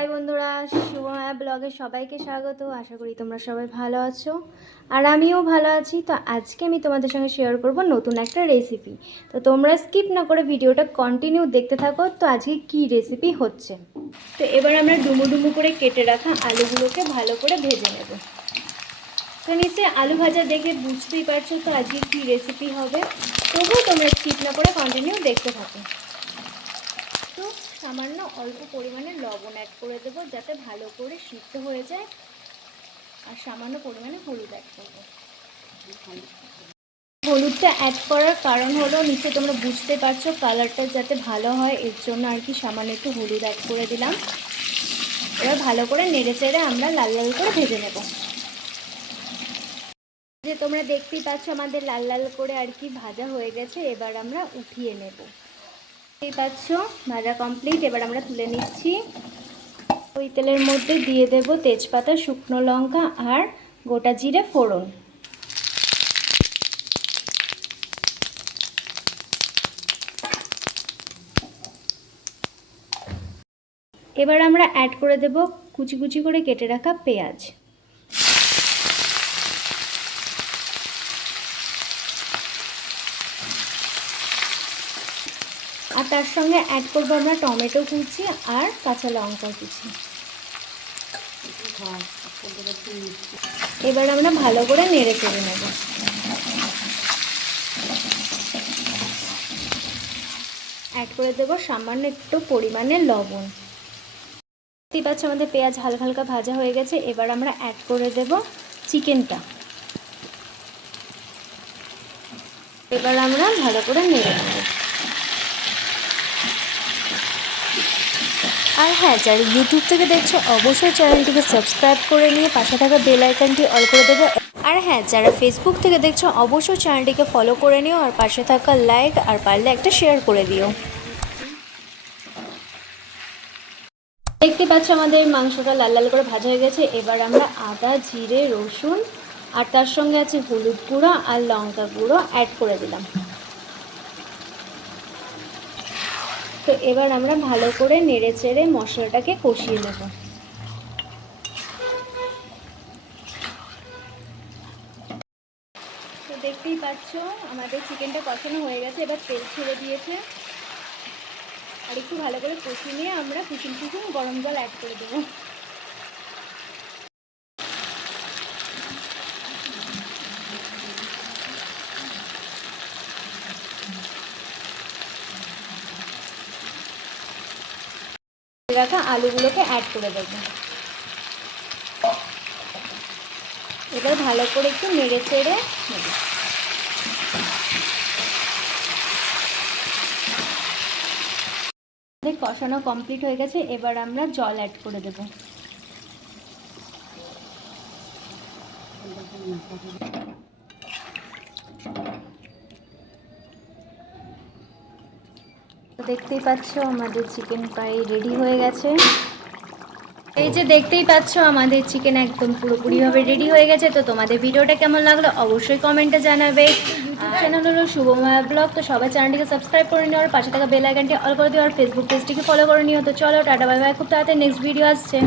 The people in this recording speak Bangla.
হাই বন্ধুরা শুভমায়া ব্লগে সবাইকে স্বাগত। আশা করি তোমরা সবাই ভালো আছো। আর আমিও ভালো আছি। তো আজকে আমি তোমাদের সঙ্গে শেয়ার করব নতুন একটা রেসিপি তো তোমরা স্কিপ না করে ভিডিওটা কন্টিনিউ দেখতে থাকো। তো আজকে কি রেসিপি হচ্ছে? তো এবার আমরা ডুমু ডুমু করে কেটে রাখা আলুগুলোকে ভালো করে ভেজে নেব। তো নিচে আলু ভাজা দেখে বুঝতেই পারছ তো আজকে কি রেসিপি হবে। তবুও তোমরা স্কিপ না করে কন্টিনিউ দেখতে থাকো। তো সামান্য অল্প পরিমাণে লবণ অ্যাড করে দেবো যাতে ভালো করে সিদ্ধ হয়ে যায়। আর সামান্য পরিমাণে হলুদ অ্যাড করব। হলুদটা অ্যাড করার কারণ হলো নিচে তোমরা বুঝতে পারছ কালারটা যাতে ভালো হয়, এর জন্য আর কি সামান্য একটু হলুদ অ্যাড করে দিলাম। এবার ভালো করে নেড়ে চেড়ে আমরা লাল লাল করে ভেজে নেব। যে তোমরা দেখতেই পাচ্ছ আমাদের লাল লাল করে আর কি ভাজা হয়ে গেছে, এবার আমরা উঠিয়ে নেব। দেখতেই পাচ্ছ, ভাজা কমপ্লিট এবার আমরা তুলে নিচ্ছি। ওই তেলের মধ্যে দিয়ে দেব তেজপাতা, শুকনো লঙ্কা আর গোটা জিরে ফোড়ন। এবার আমরা অ্যাড করে দেব কুচি কুচি করে কেটে রাখা পেঁয়াজ। আর তার সঙ্গে অ্যাড করব আমরা টমেটো কুচি আর কাঁচা লঙ্কা কুচি। এবার আমরা ভালো করে নেড়ে চেড়ে নেব। অ্যাড করে দেবো সামান্য একটু পরিমাণে লবণ। দেখতেই পাচ্ছ আমাদের পেঁয়াজ হালকা হালকা ভাজা হয়ে গেছে, এবার আমরা অ্যাড করে দেব চিকেনটা। এবার আমরা ভালো করে নেড়ে নেব। আর হ্যাঁ যারা ইউটিউব থেকে দেখছ, অবশ্যই চ্যানেলটিকে সাবস্ক্রাইব করে নিয়ে পাশে থাকা বেল আইকনটি অল করে দেবো। আর হ্যাঁ যারা ফেসবুক থেকে দেখছ, অবশ্যই চ্যানেলটিকে ফলো করে নিও আর পাশে থাকা লাইক আর পারলে একটা শেয়ার করে দিও। দেখতে পাচ্ছ আমাদের মাংসটা লাল লাল করে ভাজা হয়ে গেছে। এবার আমরা আদা, জিরে, রসুন আর তার সঙ্গে আছে হলুদ গুঁড়ো আর লঙ্কা গুঁড়ো অ্যাড করে দিলাম। তো এবার আমরা ভালো করে নেড়ে চেড়ে মশলাটাকে কষিয়ে নেব। তো দেখতেই পাচ্ছ, আমাদের চিকেনটা কষানো হয়ে গেছে, এবার তেল ছেড়ে দিয়েছে। আর একটু ভালো করে কষিয়ে নিয়ে আমরা কুচিন কুচিন গরম জল অ্যাড করে দেবো। রাখা আলুগুলোকে অ্যাড করে দেবো। এবার ভালো করে একটু নেড়ে চেড়ে নেব। কষানো কমপ্লিট হয়ে গেছে, এবার আমরা জল অ্যাড করে দেব। দেখতেই পাচ্ছ, আমাদের চিকেন পাই রেডি হয়ে গেছে। এই যে দেখতেই পাচ্ছ, আমাদের চিকেন একদম পুরোপুরিভাবে রেডি হয়ে গেছে। তো তোমাদের ভিডিওটা কেমন লাগল অবশ্যই কমেন্টে জানাবে। চ্যানেল হলো শুভময়া ব্লগ, তো সবাই চ্যানেলটিকে সাবস্ক্রাইব করে নিও, আর পাশে থাকা বেল আইকনটি অল করে দিও, আর ফেসবুক পেজটিকে ফলো করে নিও। তো চলো, টাটা বাই বাই খুব তাড়াতাড়ি নেক্সট ভিডিও আসছে।